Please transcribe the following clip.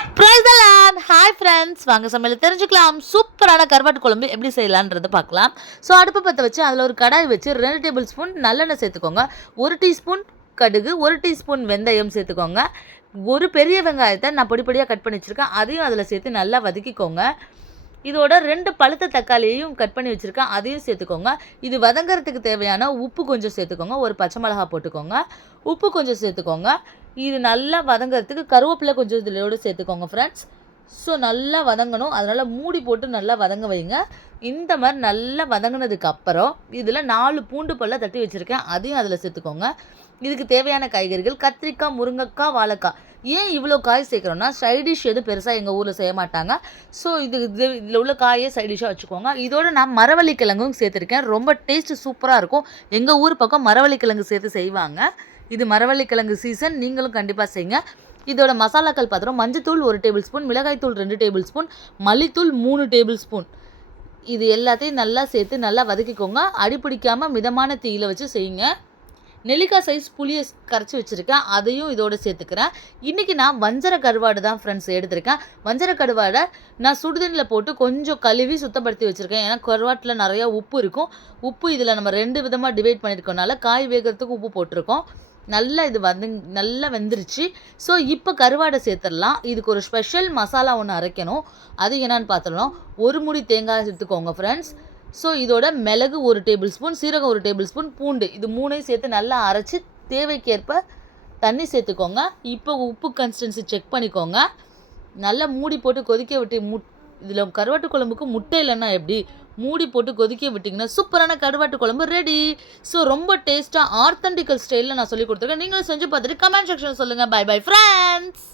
Praise the Lord. Hi friends, வாங்க சமையல் தெரிஞ்சுக்கலாம். சூப்பரான கருவாட்டு குழம்பு எப்படி செய்யலான்றதை பார்க்கலாம். ஸோ அடுப்பு பற்ற வச்சு அதில் ஒரு கடாய் வச்சு 2 டேபிள் ஸ்பூன் நல்லெண்ணெய் சேர்த்துக்கோங்க. 1 டீஸ்பூன் கடுகு, 1 டீஸ்பூன் வெந்தயம் சேர்த்துக்கோங்க. ஒரு பெரிய வெங்காயத்தை நான் பொடி பொடியாக கட் பண்ணி வச்சுருக்கேன், அதையும் அதில் சேர்த்து நல்லா வதக்கிக்கோங்க. இதோட 2 பழுத்த தக்காளியையும் கட் பண்ணி வச்சுருக்கேன், அதையும் சேர்த்துக்கோங்க. இது வதங்கிறதுக்கு தேவையான உப்பு கொஞ்சம் சேர்த்துக்கோங்க. ஒரு பச்சை மிளகா போட்டுக்கோங்க, உப்பு கொஞ்சம் சேர்த்துக்கோங்க. இது நல்லா வதங்கிறதுக்கு கருவேப்பிலை கொஞ்சம் இதோடு சேர்த்துக்கோங்க ஃப்ரெண்ட்ஸ். ஸோ நல்லா வதங்கணும், அதனால் மூடி போட்டு நல்லா வதங்க வைங்க. இந்த மாதிரி நல்லா வதங்கினதுக்கப்புறம் இதில் 4 பூண்டு பல்ல தட்டி வச்சுருக்கேன், அதையும் அதில் சேர்த்துக்கோங்க. இதுக்கு தேவையான காய்கறிகள் கத்திரிக்காய், முருங்கைக்காய், வாழைக்காய். ஏன் இவ்வளோ காய் சேர்க்குறோன்னா, சைடிஷ் எதுவும் பெருசாக எங்கள் ஊரில் செய்ய மாட்டாங்க. ஸோ இதில் உள்ள காயை சைடிஷாக வச்சுக்கோங்க. இதோடு நான் மரவள்ளிக்கிழங்கும் சேர்த்துருக்கேன், ரொம்ப டேஸ்ட்டு சூப்பராக இருக்கும். எங்கள் ஊர் பக்கம் மரவள்ளிக்கிழங்கு சேர்த்து செய்வாங்க. இது மரவள்ளிக்கிழங்கு சீசன், நீங்களும் கண்டிப்பாக செய்யுங்க. இதோட மசாலாக்கள் பார்த்துறோம். மஞ்சத்தூள் 1 டேபிள் ஸ்பூன், மிளகாய்த்தூள் 2 டேபிள் ஸ்பூன், மல்லித்தூள் 3 டேபிள் ஸ்பூன். இது எல்லாத்தையும் நல்லா சேர்த்து நல்லா வதக்கிக்கோங்க. அடிப்பிடிக்காமல் மிதமான தீயில் வச்சு செய்யுங்க. நெல்லிக்காய் சைஸ் புளியை கரைச்சி வச்சுருக்கேன், அதையும் இதோடு சேர்த்துக்கிறேன். இன்றைக்கி நான் வஞ்சர கருவாடு தான் ஃப்ரெண்ட்ஸ் எடுத்திருக்கேன். வஞ்சர கருவாடை நான் சுடுதண்ணியில் போட்டு கொஞ்சம் கழுவி சுத்தப்படுத்தி வச்சுருக்கேன். ஏன்னா கருவாட்டில் நிறையா உப்பு இருக்கும். உப்பு இதில் நம்ம 2 விதமாக டிவைட் பண்ணியிருக்கோனால காய் வேகிறதுக்கு உப்பு போட்டிருக்கோம். நல்லா இது நல்லா வெந்துருச்சு. ஸோ இப்போ கருவாடை சேர்த்துடலாம். இதுக்கு ஒரு ஸ்பெஷல் மசாலா ஒன்று அரைக்கணும், அது என்னன்னு பார்த்துடலாம். 1 முடி தேங்காய் எடுத்துக்கோங்க ஃப்ரெண்ட்ஸ். ஸோ இதோட மிளகு 1 டேபிள் ஸ்பூன், சீரகம் 1 டேபிள் ஸ்பூன், பூண்டு இது 3ஐயும் சேர்த்து நல்லா அரைச்சி தேவைக்கேற்ப தண்ணி சேர்த்துக்கோங்க. இப்போ உப்பு கன்சிஸ்டன்சி செக் பண்ணிக்கோங்க. நல்லா மூடி போட்டு கொதிக்க விட்டு இதில் கருவாட்டு குழம்புக்கு முட்டை இல்லைன்னா எப்படி, மூடி போட்டு கொதிக்க விட்டிங்கன்னா சூப்பரான கருவாட்டு குழம்பு ரெடி. ஸோ ரொம்ப டேஸ்ட்டாக ஆர்த்தன்டிக்கல் ஸ்டைலில் நான் சொல்லி கொடுத்துருக்கேன். நீங்களும் செஞ்சு பார்த்துட்டு கமெண்ட் செக்ஷன் சொல்லுங்கள். Bye bye friends.